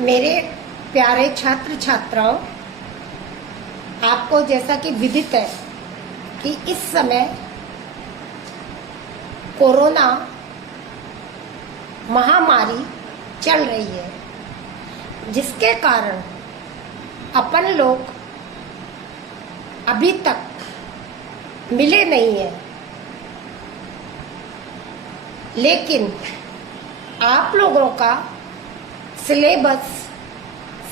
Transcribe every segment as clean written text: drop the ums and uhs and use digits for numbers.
मेरे प्यारे छात्र छात्राओं, आपको जैसा कि विदित है कि इस समय कोरोना महामारी चल रही है, जिसके कारण अपन लोग अभी तक मिले नहीं हैं। लेकिन आप लोगों का सिलेबस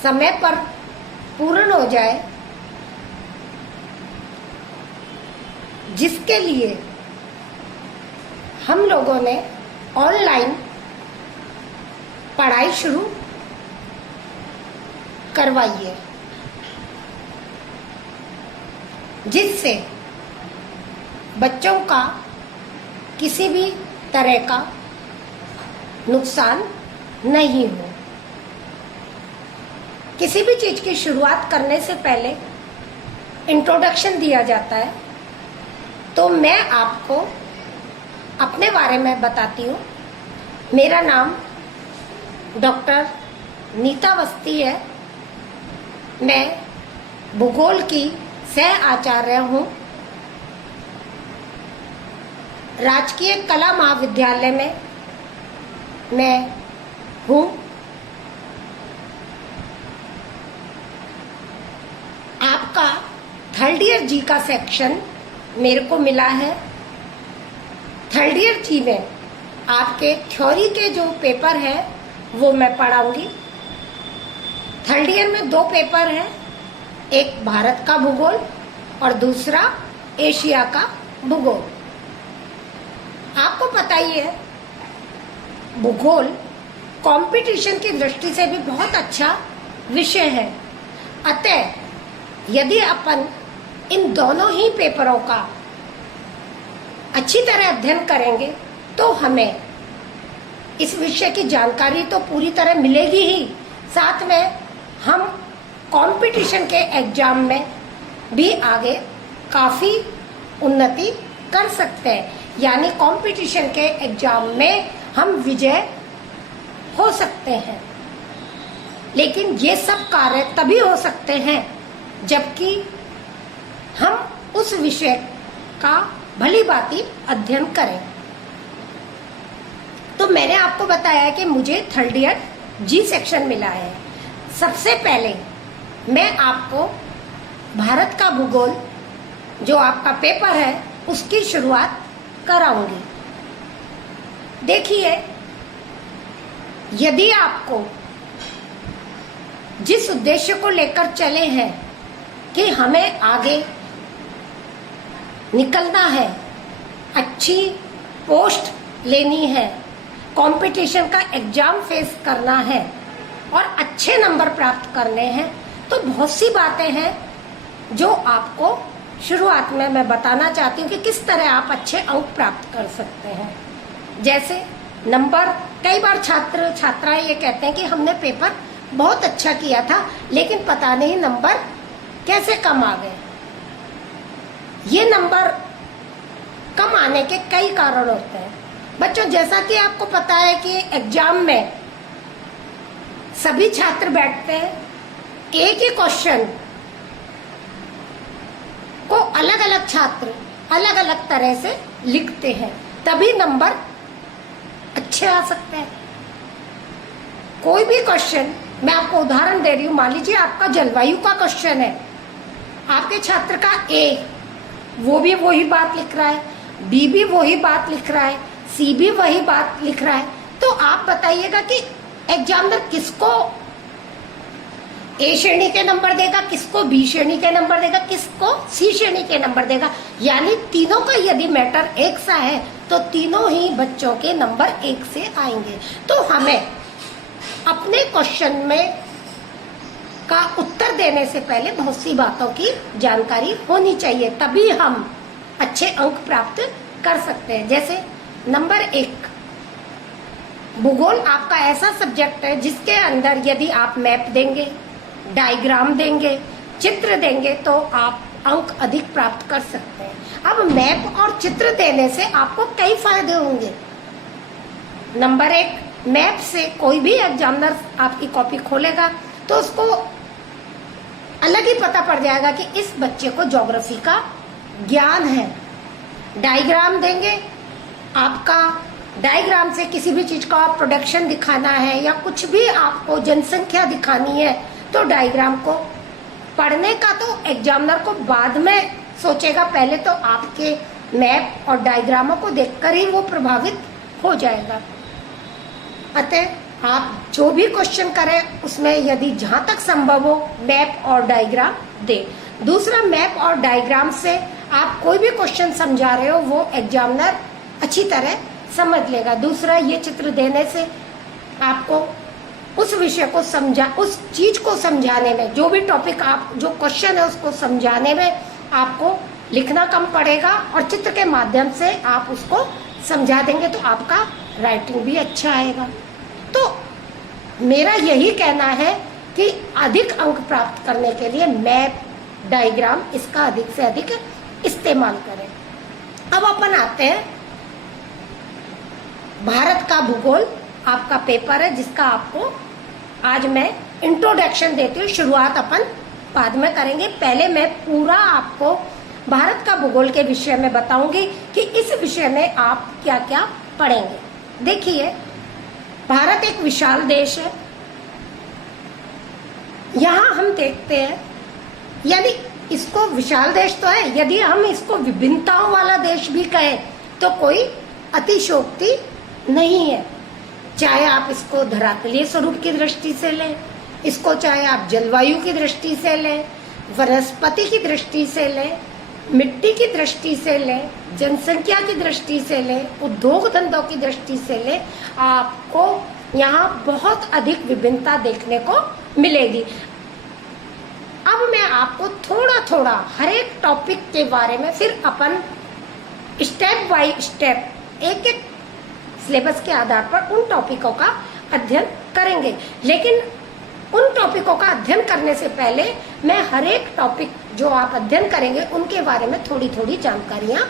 समय पर पूर्ण हो जाए, जिसके लिए हम लोगों ने ऑनलाइन पढ़ाई शुरू करवाई है, जिससे बच्चों का किसी भी तरह का नुकसान नहीं हो। किसी भी चीज की शुरुआत करने से पहले इंट्रोडक्शन दिया जाता है, तो मैं आपको अपने बारे में बताती हूँ। मेरा नाम डॉक्टर नीता अवस्थी है। मैं भूगोल की सह आचार्य हूँ। राजकीय कला महाविद्यालय में मैं हूँ। आपका थर्ड ईयर जी का सेक्शन मेरे को मिला है। थर्ड ईयर जी में आपके थ्योरी के जो पेपर है वो मैं पढ़ाऊंगी। थर्ड ईयर में 2 पेपर हैं, एक भारत का भूगोल और दूसरा एशिया का भूगोल। आपको पता ही है, भूगोल कंपटीशन की दृष्टि से भी बहुत अच्छा विषय है। अतः यदि अपन इन दोनों ही पेपरों का अच्छी तरह अध्ययन करेंगे तो हमें इस विषय की जानकारी तो पूरी तरह मिलेगी ही, साथ में हम कंपटीशन के एग्जाम में भी आगे काफी उन्नति कर सकते हैं। यानी कंपटीशन के एग्जाम में हम विजय हो सकते हैं। लेकिन ये सब कार्य तभी हो सकते हैं जबकि हम उस विषय का भली भांति अध्ययन करें। तो मैंने आपको बताया कि मुझे थर्ड ईयर जी सेक्शन मिला है। सबसे पहले मैं आपको भारत का भूगोल जो आपका पेपर है उसकी शुरुआत कराऊंगी। देखिए, यदि आपको जिस उद्देश्य को लेकर चले हैं कि हमें आगे निकलना है, अच्छी पोस्ट लेनी है, कंपटीशन का एग्जाम फेस करना है और अच्छे नंबर प्राप्त करने हैं, तो बहुत सी बातें हैं जो आपको शुरुआत में मैं बताना चाहती हूँ कि किस तरह आप अच्छे अंक प्राप्त कर सकते हैं। जैसे नंबर, कई बार छात्र छात्राएं ये कहते हैं कि हमने पेपर बहुत अच्छा किया था लेकिन पता नहीं नंबर कैसे कम आ गए। ये नंबर कम आने के कई कारण होते हैं। बच्चों, जैसा कि आपको पता है कि एग्जाम में सभी छात्र बैठते हैं, एक ही क्वेश्चन को अलग अलग छात्र अलग अलग तरह से लिखते हैं, तभी नंबर अच्छे आ सकते हैं। कोई भी क्वेश्चन, मैं आपको उदाहरण दे रही हूँ, मान लीजिए आपका जलवायु का क्वेश्चन है, आपके छात्र का ए वो भी वही बात लिख रहा है, बी भी वही बात लिख रहा है, सी भी वही बात लिख रहा है, तो आप बताइएगा कि एग्जामिनर किसको ए श्रेणी के नंबर देगा, किसको बी श्रेणी के नंबर देगा, किसको सी श्रेणी के नंबर देगा। यानी तीनों का यदि मैटर एक सा है तो तीनों ही बच्चों के नंबर एक से आएंगे। तो हमें अपने क्वेश्चन में का उत्तर देने से पहले बहुत सी बातों की जानकारी होनी चाहिए, तभी हम अच्छे अंक प्राप्त कर सकते हैं। जैसे नंबर 1, भूगोल आपका ऐसा सब्जेक्ट है जिसके अंदर यदि आप मैप देंगे, डायग्राम देंगे, चित्र देंगे तो आप अंक अधिक प्राप्त कर सकते हैं। अब मैप और चित्र देने से आपको कई फायदे होंगे। नंबर 1, मैप से कोई भी एग्जामिनर आपकी कॉपी खोलेगा तो उसको अलग ही पता पड़ जाएगा कि इस बच्चे को ज्योग्राफी का ज्ञान है। डायग्राम देंगे, आपका डायग्राम से किसी भी चीज का प्रोडक्शन दिखाना है या कुछ भी आपको जनसंख्या दिखानी है तो डायग्राम को पढ़ने का तो एग्जामिनर को बाद में सोचेगा, पहले तो आपके मैप और डायग्रामों को देखकर ही वो प्रभावित हो जाएगा। अतः आप जो भी क्वेश्चन करें उसमें यदि जहां तक संभव हो मैप और डायग्राम दे। दूसरा, मैप और डायग्राम से आप कोई भी क्वेश्चन समझा रहे हो वो एग्जामिनर अच्छी तरह समझ लेगा। दूसरा, ये चित्र देने से आपको उस विषय को उस चीज को समझाने में, जो भी टॉपिक आप जो क्वेश्चन है उसको समझाने में आपको लिखना कम पड़ेगा और चित्र के माध्यम से आप उसको समझा देंगे तो आपका राइटिंग भी अच्छा आएगा। तो मेरा यही कहना है कि अधिक अंक प्राप्त करने के लिए मैप, डायग्राम इसका अधिक से अधिक इस्तेमाल करें। अब अपन आते हैं भारत का भूगोल, आपका पेपर है जिसका आपको आज मैं इंट्रोडक्शन देती हूँ। शुरुआत अपन बाद में करेंगे, पहले मैं पूरा आपको भारत का भूगोल के विषय में बताऊंगी कि इस विषय में आप क्या क्या पढ़ेंगे। देखिए, भारत एक विशाल देश है। यहाँ हम देखते हैं, यानी इसको विशाल देश तो है, यदि हम इसको विभिन्नताओं वाला देश भी कहें तो कोई अतिशयोक्ति नहीं है। चाहे आप इसको धरातलीय स्वरूप की दृष्टि से लें, इसको चाहे आप जलवायु की दृष्टि से लें, वनस्पति की दृष्टि से लें, मिट्टी की दृष्टि से लें, जनसंख्या की दृष्टि से लें, उद्योग धंधों की दृष्टि से लें, आपको यहाँ बहुत अधिक विभिन्नता देखने को मिलेगी। अब मैं आपको थोड़ा थोड़ा हर एक टॉपिक के बारे में फिर अपन स्टेप बाय स्टेप एक एक सिलेबस के आधार पर उन टॉपिकों का अध्ययन करेंगे। लेकिन उन टॉपिकों का अध्ययन करने से पहले मैं हर एक टॉपिक जो आप अध्ययन करेंगे उनके बारे में थोड़ी थोड़ी जानकारियां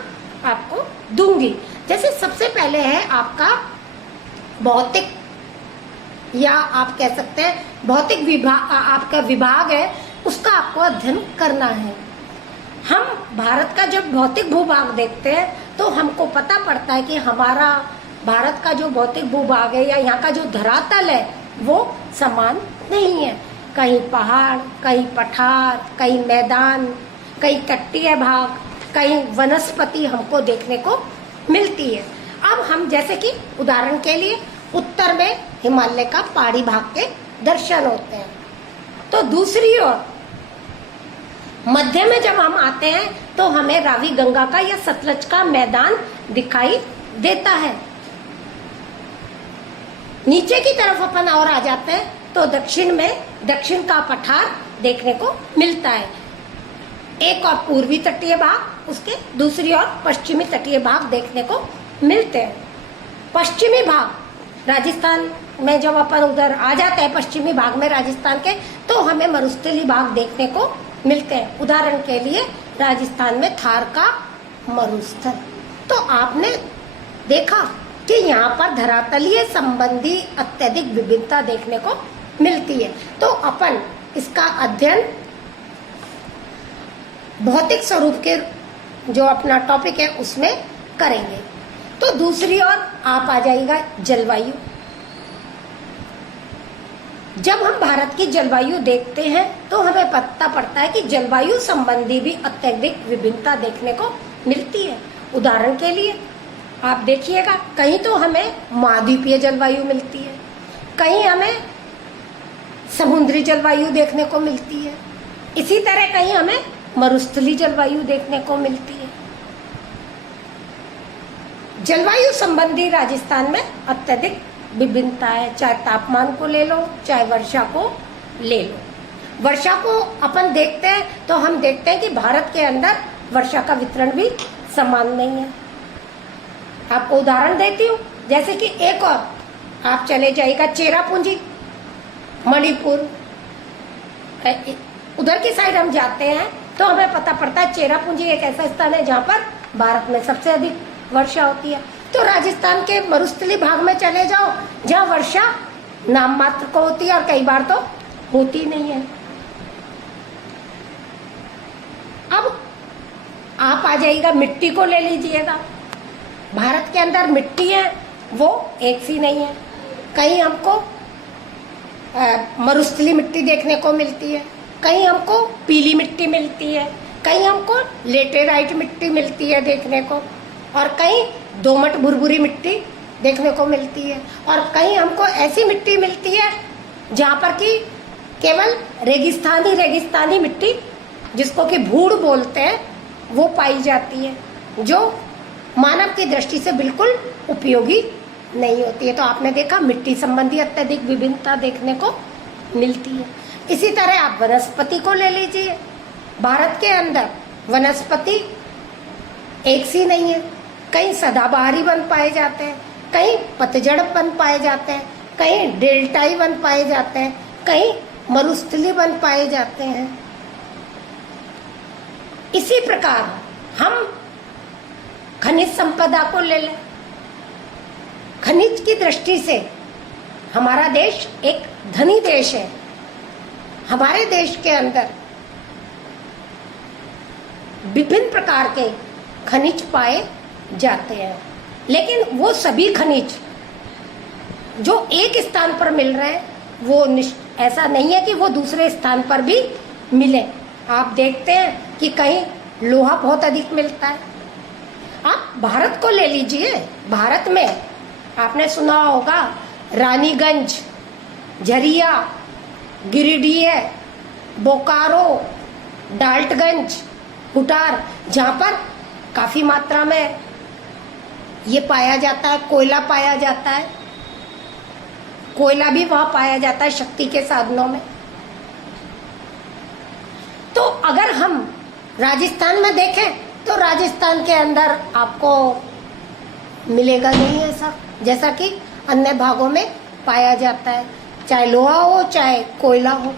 आपको दूंगी। जैसे सबसे पहले है आपका भौतिक, या आप कह सकते हैं भौतिक विभाग, आपका विभाग है उसका आपको अध्ययन करना है। हम भारत का जब भौतिक भूभाग देखते हैं तो हमको पता पड़ता है कि हमारा भारत का जो भौतिक भूभाग है या यहाँ का जो धरातल है वो समान नहीं है। कहीं पहाड़, कहीं पठार, कहीं मैदान, कहीं तटीय भाग, कहीं वनस्पति हमको देखने को मिलती है। अब हम जैसे कि उदाहरण के लिए उत्तर में हिमालय का पहाड़ी भाग के दर्शन होते हैं, तो दूसरी ओर मध्य में जब हम आते हैं तो हमें रावी गंगा का या सतलज का मैदान दिखाई देता है। नीचे की तरफ अपन और आ जाते हैं तो दक्षिण में दक्षिण का पठार देखने को मिलता है। एक और पूर्वी तटीय भाग, उसके दूसरी ओर पश्चिमी तटीय भाग देखने को मिलते हैं। पश्चिमी भाग राजस्थान में जब अपन उधर आ जाते हैं पश्चिमी भाग में राजस्थान के, तो हमें मरुस्थलीय भाग देखने को मिलते हैं। उदाहरण के लिए राजस्थान में थार का मरुस्थल। तो आपने देखा कि यहाँ पर धरातलीय संबंधी अत्यधिक विभिन्नता देखने को मिलती है। तो अपन इसका अध्ययन भौतिक स्वरूप के जो अपना टॉपिक है उसमें करेंगे। तो दूसरी ओर आप आ जाएगा जलवायु। जब हम भारत की जलवायु देखते हैं तो हमें पता पड़ता है कि जलवायु संबंधी भी अत्यधिक विभिन्नता देखने को मिलती है। उदाहरण के लिए आप देखिएगा, कहीं तो हमें महाद्वीपीय जलवायु मिलती है, कहीं हमें समुद्री जलवायु देखने को मिलती है, इसी तरह कहीं हमें मरुस्थलीय जलवायु देखने को मिलती है। जलवायु संबंधी राजस्थान में अत्यधिक विभिन्नता है, चाहे तापमान को ले लो, चाहे वर्षा को ले लो। वर्षा को अपन देखते हैं तो हम देखते हैं कि भारत के अंदर वर्षा का वितरण भी समान नहीं है। आपको उदाहरण देती हूँ, जैसे कि एक और आप चले जाइएगा चेरापूंजी, मणिपुर, उधर की साइड हम जाते हैं तो हमें पता पड़ता है चेरापूंजी एक ऐसा स्थान है जहाँ पर भारत में सबसे अधिक वर्षा होती है। तो राजस्थान के मरुस्थलीय भाग में चले जाओ, जहाँ वर्षा नाम मात्र को होती है और कई बार तो होती नहीं है। अब आप आ जाइएगा, मिट्टी को ले लीजिएगा। भारत के अंदर मिट्टी है वो एक सी नहीं है। कहीं हमको मरुस्थलीय मिट्टी देखने को मिलती है, कहीं हमको पीली मिट्टी मिलती है, कहीं हमको लेटेराइट मिट्टी मिलती है देखने को, और कहीं दोमट भुरभुरी मिट्टी देखने को मिलती है, और कहीं हमको ऐसी मिट्टी मिलती है जहाँ पर कि केवल रेगिस्तानी मिट्टी, जिसको कि भूड़ बोलते हैं, वो पाई जाती है, जो मानव की दृष्टि से बिल्कुल उपयोगी नहीं होती है। तो आपने देखा मिट्टी संबंधी अत्यधिक विभिन्नता देखने को मिलती है। इसी तरह आप वनस्पति को ले लीजिए। भारत के अंदर वनस्पति एक सी नहीं है। कहीं सदाबहारी वन पाए जाते हैं, कहीं पतझड़ वन पाए जाते हैं, कहीं डेल्टाई वन पाए जाते हैं, कहीं मरुस्थलीय वन पाए जाते हैं। इसी प्रकार हम खनिज संपदा को ले लें। खनिज की दृष्टि से हमारा देश एक धनी देश है। हमारे देश के अंदर विभिन्न प्रकार के खनिज पाए जाते हैं, लेकिन वो सभी खनिज जो एक स्थान पर मिल रहे हैं, वो ऐसा नहीं है कि वो दूसरे स्थान पर भी मिले। आप देखते हैं कि कहीं लोहा बहुत अधिक मिलता है। आप भारत को ले लीजिए। भारत में आपने सुना होगा रानीगंज, झरिया, गिरिडीह, बोकारो, डाल्टगंज, हुटार, जहाँ पर काफी मात्रा में ये पाया जाता है, कोयला पाया जाता है। कोयला भी वहां पाया जाता है शक्ति के साधनों में। तो अगर हम राजस्थान में देखें तो राजस्थान के अंदर आपको मिलेगा नहीं ऐसा, जैसा कि अन्य भागों में पाया जाता है, चाहे लोहा हो चाहे कोयला हो।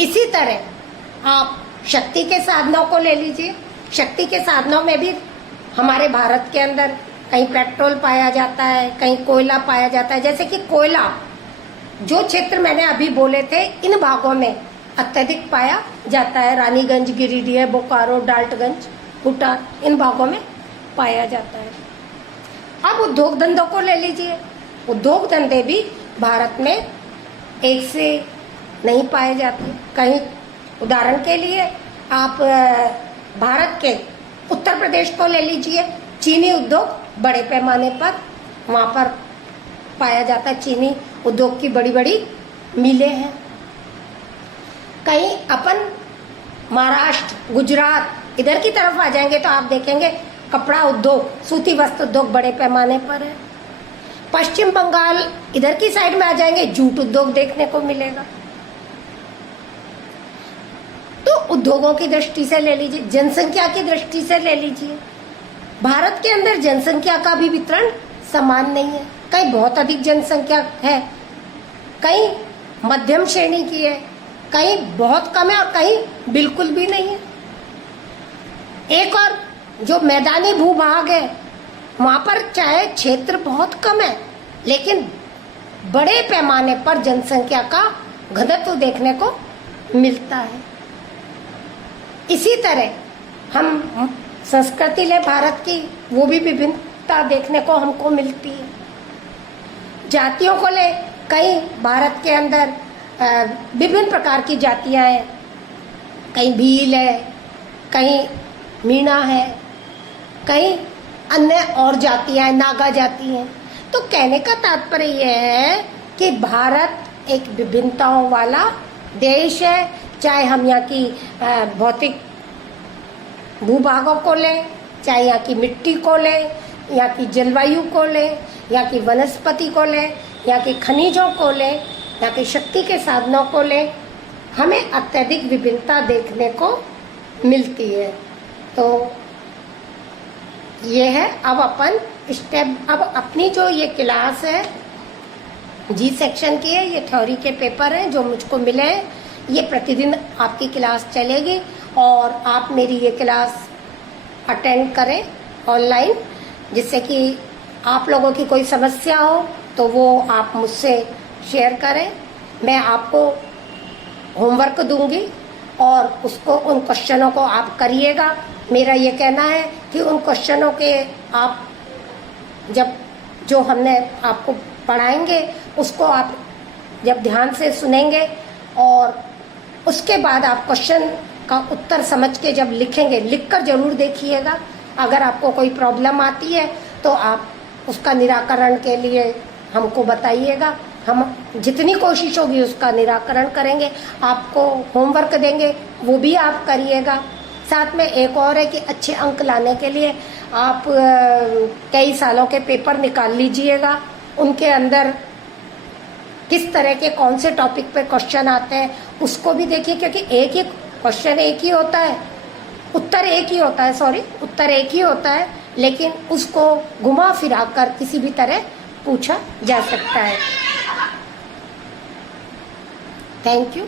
इसी तरह आप शक्ति के साधनों को ले लीजिए। शक्ति के साधनों में भी हमारे भारत के अंदर कहीं पेट्रोल पाया जाता है, कहीं कोयला पाया जाता है। जैसे कि कोयला, जो क्षेत्र मैंने अभी बोले थे, इन भागों में अत्यधिक पाया जाता है। रानीगंज, गिरिडीह, बोकारो, डाल्टगंज, हुटार, इन भागों में पाया जाता है। अब उद्योग धंधों को ले लीजिए। उद्योग धंधे भी भारत में एक से नहीं पाए जाते। कहीं उदाहरण के लिए आप भारत के उत्तर प्रदेश को ले लीजिए। चीनी उद्योग बड़े पैमाने पर वहाँ पर पाया जाता है। चीनी उद्योग की बड़ी बड़ी मिलें हैं। कहीं अपन महाराष्ट्र, गुजरात इधर की तरफ आ जाएंगे तो आप देखेंगे कपड़ा उद्योग, सूती वस्त्र उद्योग बड़े पैमाने पर है। पश्चिम बंगाल इधर की साइड में आ जाएंगे, जूट उद्योग देखने को मिलेगा। तो उद्योगों की दृष्टि से ले लीजिए, जनसंख्या की दृष्टि से ले लीजिए। भारत के अंदर जनसंख्या का भी वितरण समान नहीं है। कहीं बहुत अधिक जनसंख्या है, कहीं मध्यम श्रेणी की है, कहीं बहुत कम है और कहीं बिल्कुल भी नहीं है। एक और जो मैदानी भूभाग है, वहां पर चाहे क्षेत्र बहुत कम है, लेकिन बड़े पैमाने पर जनसंख्या का घनत्व देखने को मिलता है। इसी तरह हम संस्कृति ले भारत की, वो भी विभिन्नता देखने को हमको मिलती है। जातियों को ले, कहीं भारत के अंदर विभिन्न प्रकार की जातियां हैं। कहीं भील है, कहीं मीणा है, कहीं अन्य और जातियां, नागा जाति हैं। तो कहने का तात्पर्य यह है कि भारत एक विभिन्नताओं वाला देश है। चाहे हम यहाँ की भौतिक भूभागों को लें, चाहे यहाँ की मिट्टी को लें, यहाँ की जलवायु को लें, यहाँ की वनस्पति को लें, यहाँ के खनिजों को लें, यहाँ की शक्ति के साधनों को लें, हमें अत्यधिक विभिन्नता देखने को मिलती है। तो ये है अब अपन स्टेप। अब अपनी जो ये क्लास है जी सेक्शन की है, ये थ्योरी के पेपर हैं जो मुझको मिले हैं। ये प्रतिदिन आपकी क्लास चलेगी और आप मेरी ये क्लास अटेंड करें ऑनलाइन, जिससे कि आप लोगों की कोई समस्या हो तो वो आप मुझसे शेयर करें। मैं आपको होमवर्क दूंगी और उसको, उन क्वेश्चनों को आप करिएगा। मेरा ये कहना है कि उन क्वेश्चनों के आप जब जो हमने आपको पढ़ाएंगे उसको आप जब ध्यान से सुनेंगे और उसके बाद आप क्वेश्चन का उत्तर समझ के जब लिखेंगे, लिखकर जरूर देखिएगा। अगर आपको कोई प्रॉब्लम आती है तो आप उसका निराकरण के लिए हमको बताइएगा। हम जितनी कोशिश होगी उसका निराकरण करेंगे। आपको होमवर्क देंगे, वो भी आप करिएगा। साथ में एक और है कि अच्छे अंक लाने के लिए आप कई सालों के पेपर निकाल लीजिएगा। उनके अंदर किस तरह के कौन से टॉपिक पे क्वेश्चन आते हैं उसको भी देखिए, क्योंकि एक ही क्वेश्चन एक ही होता है, उत्तर एक ही होता है, उत्तर एक ही होता है, लेकिन उसको घुमा फिरा कर किसी भी तरह पूछा जा सकता है। Thank you.